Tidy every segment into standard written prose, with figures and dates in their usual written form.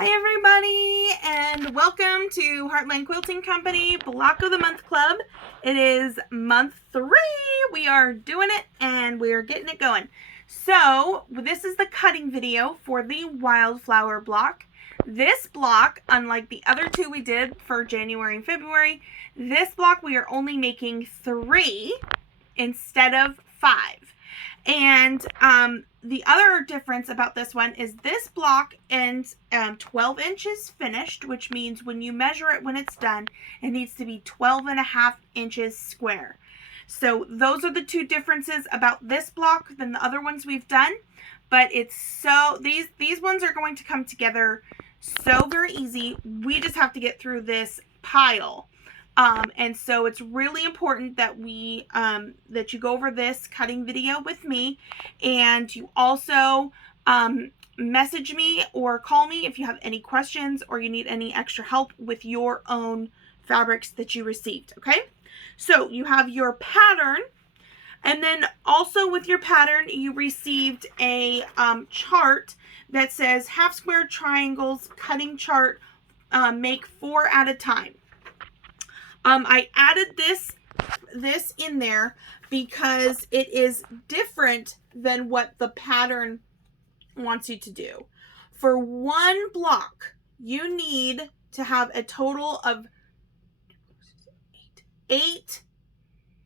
Hi everybody, and welcome to Heartland Quilting Company Block of the Month Club. It is month 3. We are doing it and we are getting it going. So this is the cutting video for the Wildflower block. This block, unlike the other two we did for January and February, this block we are only making 3 instead of 5. And the other difference about this one is this block ends 12 inches finished, which means when you measure it when it's done, it needs to be 12.5 inches square. So those are the two differences about this block than the other ones we've done. But it's so, these ones are going to come together so very easy. We just have to get through this pile. And so it's really important that that you go over this cutting video with me, and you also message me or call me if you have any questions or you need any extra help with your own fabrics that you received. Okay, so you have your pattern, and then also with your pattern you received a chart that says half square triangles cutting chart, make 4 at a time. I added this in there because it is different than what the pattern wants you to do. For one block, you need to have a total of 8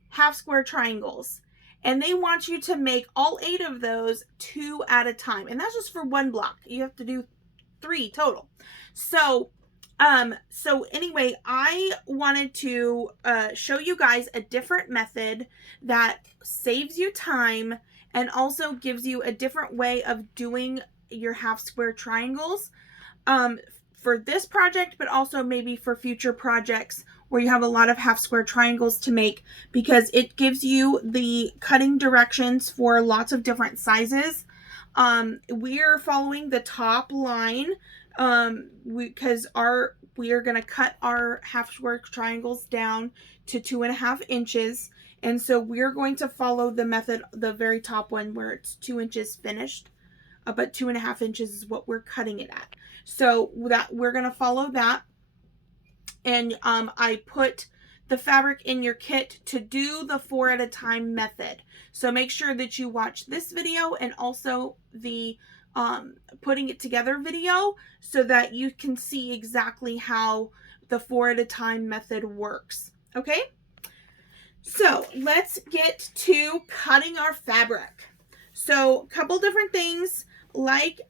half square triangles. And they want you to make all 8 of those 2 at a time. And that's just for one block. You have to do 3 total. So anyway, I wanted to show you guys a different method that saves you time and also gives you a different way of doing your half square triangles for this project, but also maybe for future projects where you have a lot of half square triangles to make, because it gives you the cutting directions for lots of different sizes. We're following the top line because we are going to cut our half square triangles down to 2.5 inches. And so we're going to follow the method, the very top one where it's 2 inches finished, but 2.5 inches is what we're cutting it at. So that we're going to follow that. And I put the fabric in your kit to do the 4 at a time method. So make sure that you watch this video and also the putting it together video so that you can see exactly how the 4 at a time method works. Okay, so let's get to cutting our fabric. So a couple different things, like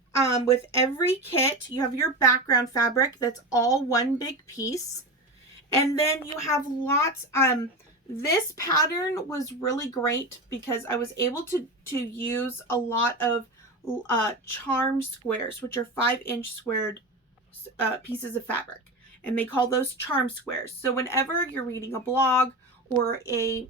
with every kit you have your background fabric that's all one big piece, and then you have lots. This pattern was really great because I was able to use a lot of charm squares, which are 5-inch squared pieces of fabric, and they call those charm squares. So whenever you're reading a blog or a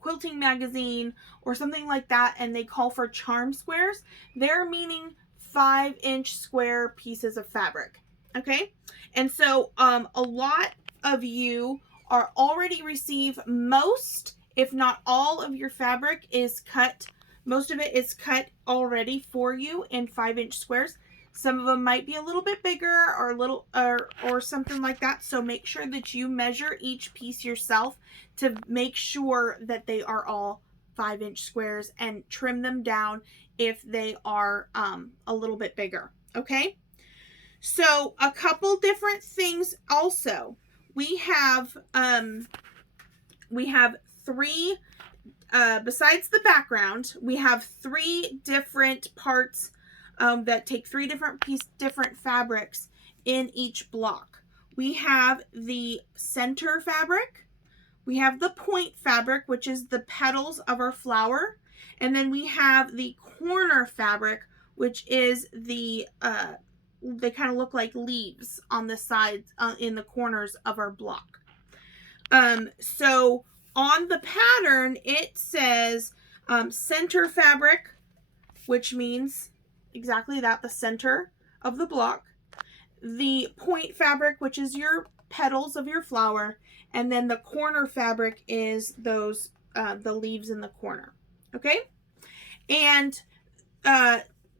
quilting magazine or something like that and they call for charm squares, they're meaning 5-inch square pieces of fabric. Okay, and so a lot of you are already receive most, if not all, of your fabric is cut. Most of it is cut already for you in 5-inch squares. Some of them might be a little bit bigger or a little or something like that. So make sure that you measure each piece yourself to make sure that they are all 5-inch squares, and trim them down if they are a little bit bigger. Okay. So a couple different things also. We have 3. Besides the background, we have 3 different parts that take 3 different fabrics in each block. We have the center fabric, we have the point fabric, which is the petals of our flower, and then we have the corner fabric, which is the they kind of look like leaves on the sides in the corners of our block. So on the pattern, it says center fabric, which means exactly that, the center of the block. The point fabric, which is your petals of your flower. And then the corner fabric is those, the leaves in the corner. Okay? And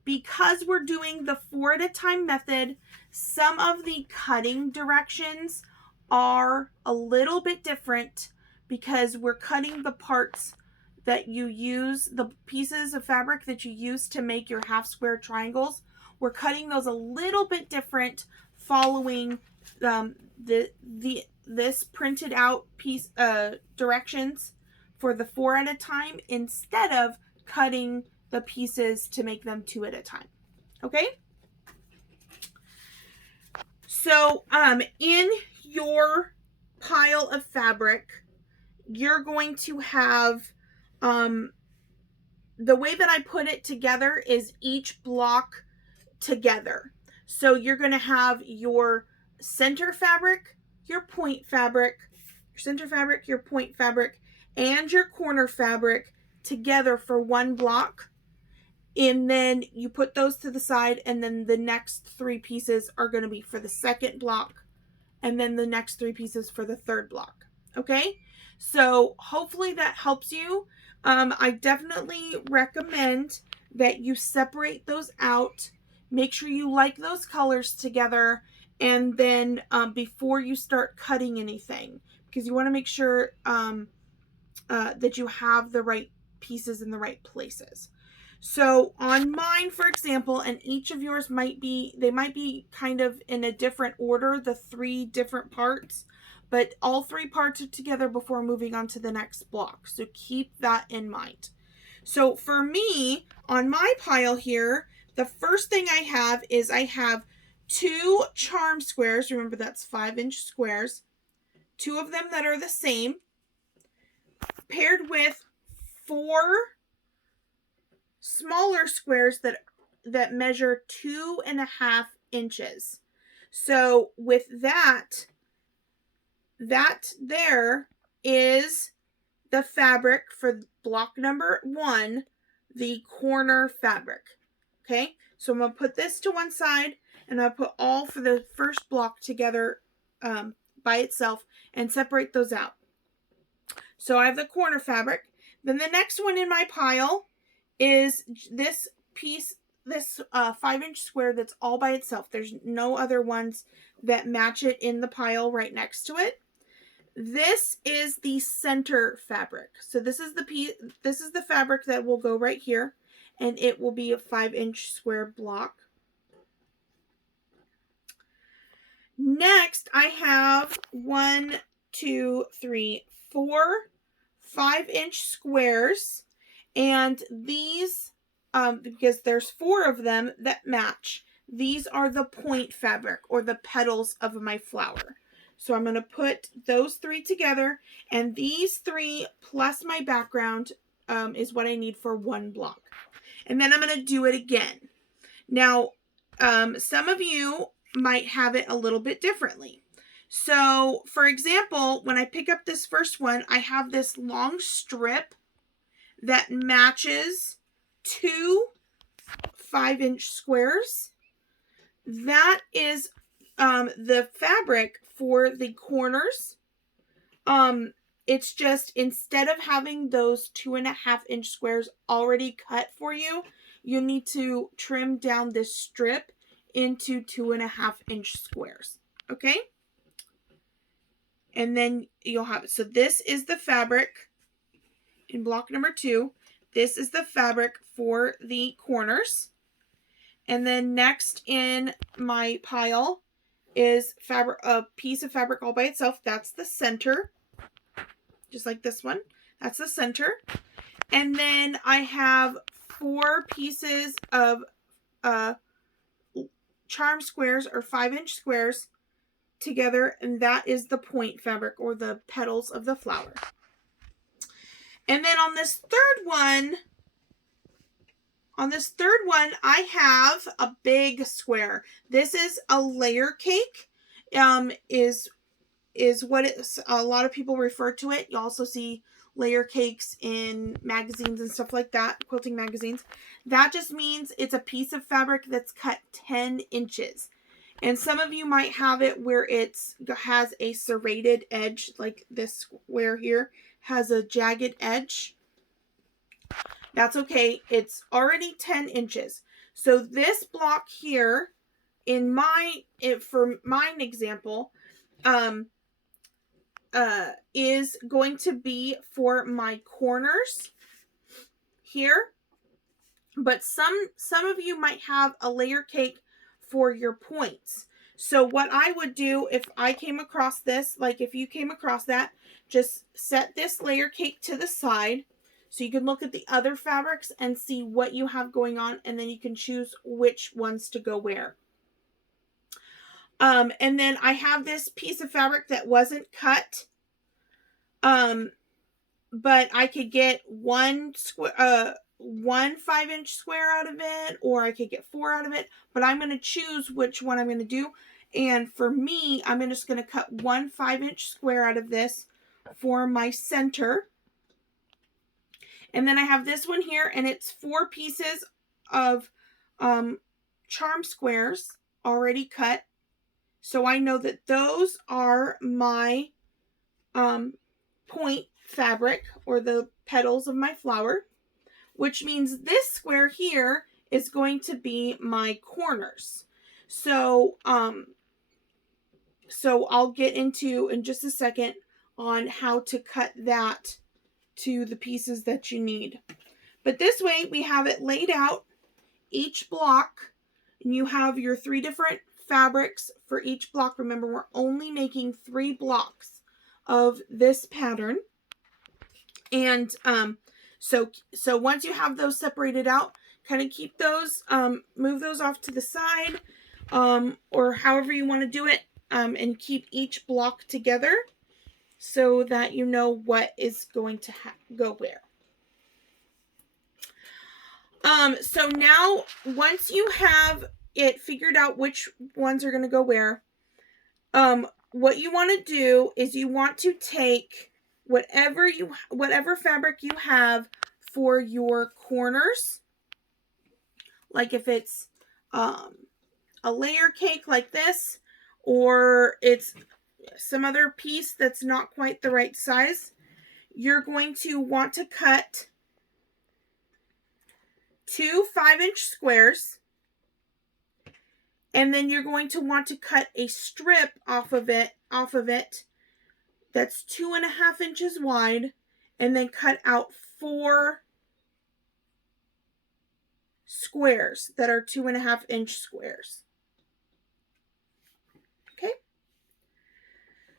because we're doing the 4 at a time method, Some of the cutting directions are a little bit different because we're cutting the parts that you use, the pieces of fabric that you use to make your half square triangles. We're cutting those a little bit different following this printed out piece directions for the 4 at a time instead of cutting the pieces to make them 2 at a time. Okay? So in your pile of fabric, you're going to have the way that I put it together is each block together. So you're going to have your center fabric, your point fabric, your center fabric, your point fabric, and your corner fabric together for one block. And then you put those to the side, and then the next 3 pieces are going to be for the second block, and then the next 3 pieces for the third block. Okay? So hopefully that helps you. I definitely recommend that you separate those out. Make sure you like those colors together, and then before you start cutting anything, because you want to make sure that you have the right pieces in the right places. So on mine, for example, and each of yours might be kind of in a different order, the 3 different parts, but all 3 parts are together before moving on to the next block. So keep that in mind. So for me, on my pile here, the first thing I have is I have 2 charm squares. Remember, that's 5-inch squares. 2 of them that are the same, paired with 4 smaller squares that measure 2.5 inches. So with that there is the fabric for block number 1, the corner fabric. Okay, so I'm going to put this to one side, and I'll put all for the first block together by itself and separate those out. So I have the corner fabric. Then the next one in my pile is this piece, this 5-inch square that's all by itself. There's no other ones that match it in the pile right next to it. This is the center fabric. So this is the fabric that will go right here, and it will be a 5-inch square block. Next, I have 1, 2, 3, 4 5-inch squares. And these, because there's 4 of them that match, these are the point fabric or the petals of my flower. So I'm going to put those 3 together, and these 3 plus my background is what I need for one block. And then I'm going to do it again. Now, some of you might have it a little bit differently. So, for example, when I pick up this first one, I have this long strip that matches 2 5-inch squares. That is the fabric for the corners. It's just, instead of having those 2.5-inch squares already cut for you, you need to trim down this strip into 2.5-inch squares. Okay? And then you'll have it. So this is the fabric in block number 2. This is the fabric for the corners. And then next in my pile is fabric, a piece of fabric all by itself. That's the center. Just like this one. That's the center. And then I have 4 pieces of charm squares or 5-inch squares together, and that is the point fabric or the petals of the flower. And then on this third one, I have a big square. This is a layer cake, is what a lot of people refer to it. You also see layer cakes in magazines and stuff like that, quilting magazines. That just means it's a piece of fabric that's cut 10 inches. And some of you might have it where it has a serrated edge, like this square here has a jagged edge. That's okay. It's already 10 inches. So this block here for mine example, is going to be for my corners here. But some of you might have a layer cake for your points. So what I would do if I came across this, like if you came across that, just set this layer cake to the side so you can look at the other fabrics and see what you have going on, and then you can choose which ones to go where. And then I have this piece of fabric that wasn't cut. But I could get one 5-inch square out of it, or I could get 4 out of it, but I'm going to choose which one I'm going to do. And for me, I'm just going to cut one 5-inch square out of this for my center. And then I have this one here, and it's 4 pieces of charm squares already cut. So I know that those are my point fabric, or the petals of my flower, which means this square here is going to be my corners. So I'll get into in just a second on how to cut that to the pieces that you need. But this way we have it laid out, each block, and you have your 3 different fabrics for each block. Remember, we're only making 3 blocks of this pattern. And so once you have those separated out, kind of keep those, move those off to the side, or however you want to do it, and keep each block together so that you know what is going to go where. So now, once you have it figured out which ones are going to go where, what you want to do is you want to take whatever fabric you have for your corners, like if it's a layer cake like this, or it's some other piece that's not quite the right size, you're going to want to cut 2 5-inch squares, and then you're going to want to cut a strip off of it that's 2.5 inches wide, and then cut out 4 squares that are 2.5-inch squares. Okay,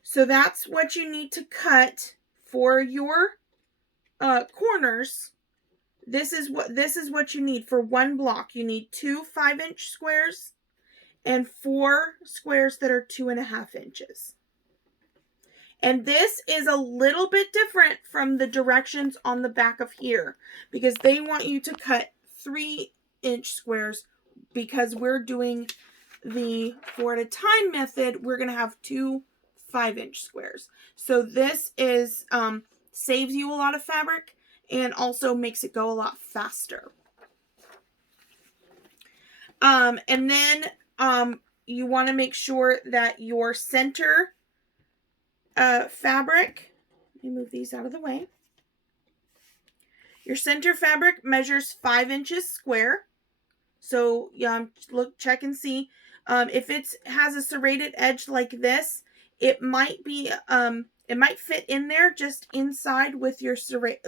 so that's what you need to cut for your corners. This is what you need for one block. You need 2 5-inch squares and 4 squares that are 2.5 inches. And this is a little bit different from the directions on the back of here, because they want you to cut 3-inch squares, because we're doing the 4 at a time method. We're going to have 2 5-inch squares. So this is saves you a lot of fabric and also makes it go a lot faster. And then you want to make sure that your center fabric, let me move these out of the way. Your center fabric measures 5 inches square. So look, check and see. If it has a serrated edge like this, it might be it might fit in there just inside with your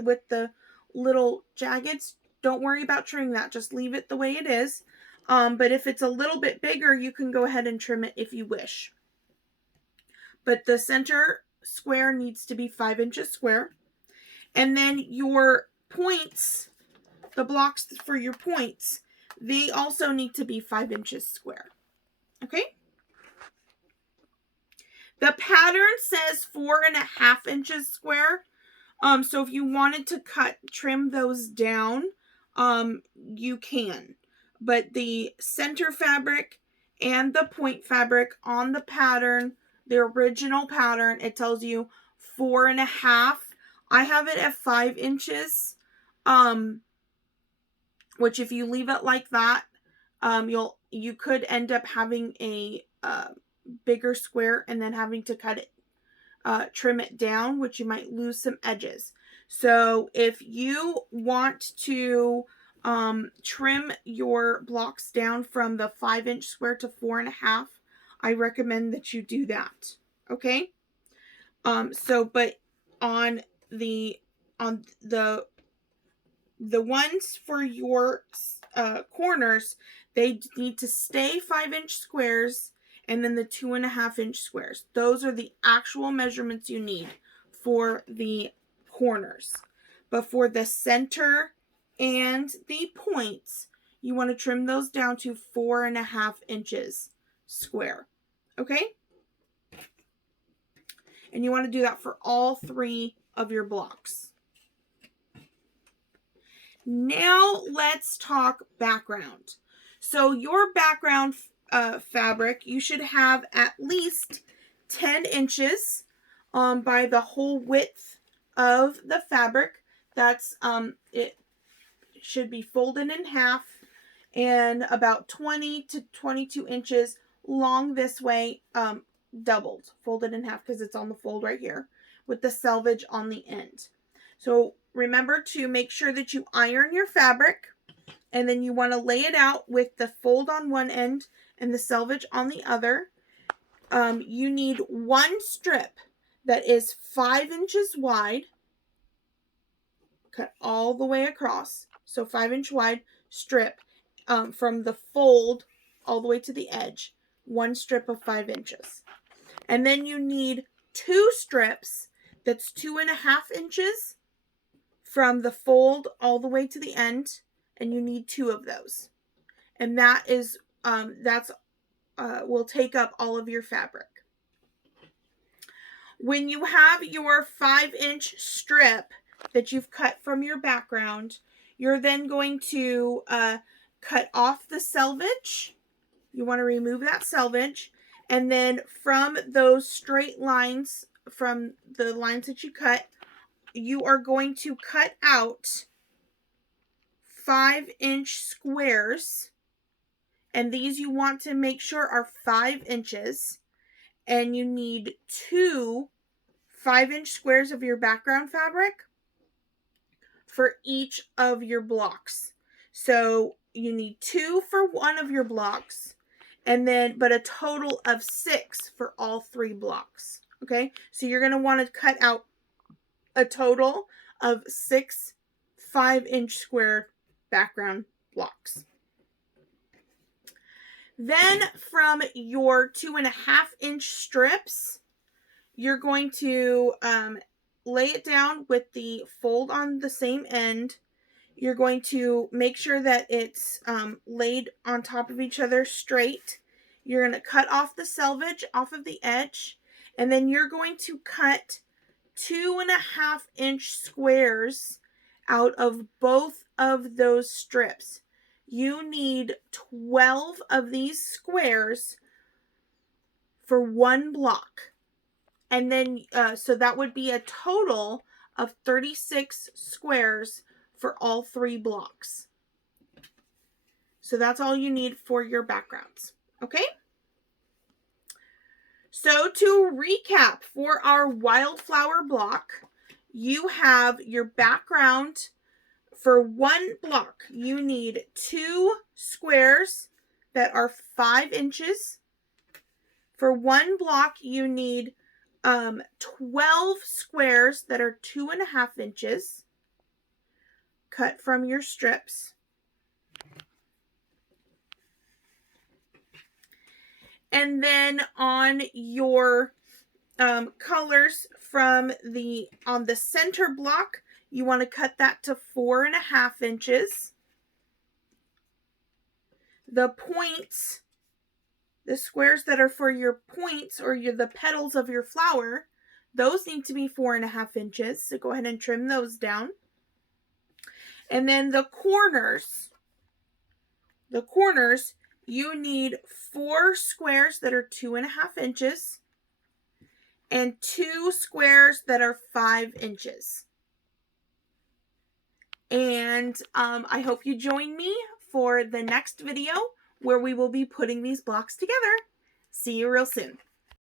with the little jaggeds. Don't worry about trimming that. Just leave it the way it is. But if it's a little bit bigger, you can go ahead and trim it if you wish. But the center square needs to be 5 inches square. And then your points, the blocks for your points, they also need to be 5 inches square. Okay? The pattern says 4.5 inches square. So if you wanted to trim those down, you can. But the center fabric and the point fabric on the pattern, the original pattern, it tells you 4.5. I have it at 5 inches. Which if you leave it like that, you could end up having a bigger square and then having to trim it down, which you might lose some edges. So if you want to trim your blocks down from the 5-inch square to 4.5. I recommend that you do that. Okay. But on the ones for your corners, they need to stay 5-inch squares, and then the 2.5-inch squares. Those are the actual measurements you need for the corners. But for the center and the points, you want to trim those down to 4.5 inches square. Okay? And you want to do that for all 3 of your blocks. Now let's talk background. So your background fabric, you should have at least 10 inches by the whole width of the fabric. That's it should be folded in half and about 20 to 22 inches long this way, doubled, folded in half because it's on the fold right here with the selvage on the end. So remember to make sure that you iron your fabric, and then you want to lay it out with the fold on one end and the selvage on the other. You need one strip that is 5 inches wide, cut all the way across. So 5-inch wide strip from the fold all the way to the edge. One strip of 5 inches. And then you need 2 strips that's 2.5 inches from the fold all the way to the end, and you need 2 of those. And that is will take up all of your fabric. When you have your 5-inch strip that you've cut from your background, you're then going to cut off the selvage. You want to remove that selvage, and then from those straight lines, from the lines that you cut, you are going to cut out 5-inch squares, and these you want to make sure are 5 inches, and you need 2 5-inch squares of your background fabric for each of your blocks. So you need 2 for one of your blocks, and then but a total of 6 for all 3 blocks. Okay, so you're going to want to cut out a total of 6 5-inch square background blocks. Then from your 2.5-inch strips, you're going to lay it down with the fold on the same end. You're going to make sure that it's laid on top of each other straight. You're going to cut off the selvage off of the edge, and then you're going to cut 2.5-inch squares out of both of those strips. You need 12 of these squares for one block. And then, so that would be a total of 36 squares for all 3 blocks. So that's all you need for your backgrounds. Okay? So to recap, for our Wildflower block, you have your background. For one block, you need 2 squares that are 5 inches. For one block, you need 12 squares that are 2.5 inches, cut from your strips. And then on your colors from on the center block, you want to cut that to 4.5 inches. The points, the squares that are for your points or the petals of your flower, those need to be 4.5 inches. So go ahead and trim those down. And then the corners, you need 4 squares that are 2.5 inches and 2 squares that are 5 inches. And I hope you join me for the next video where we will be putting these blocks together. See you real soon.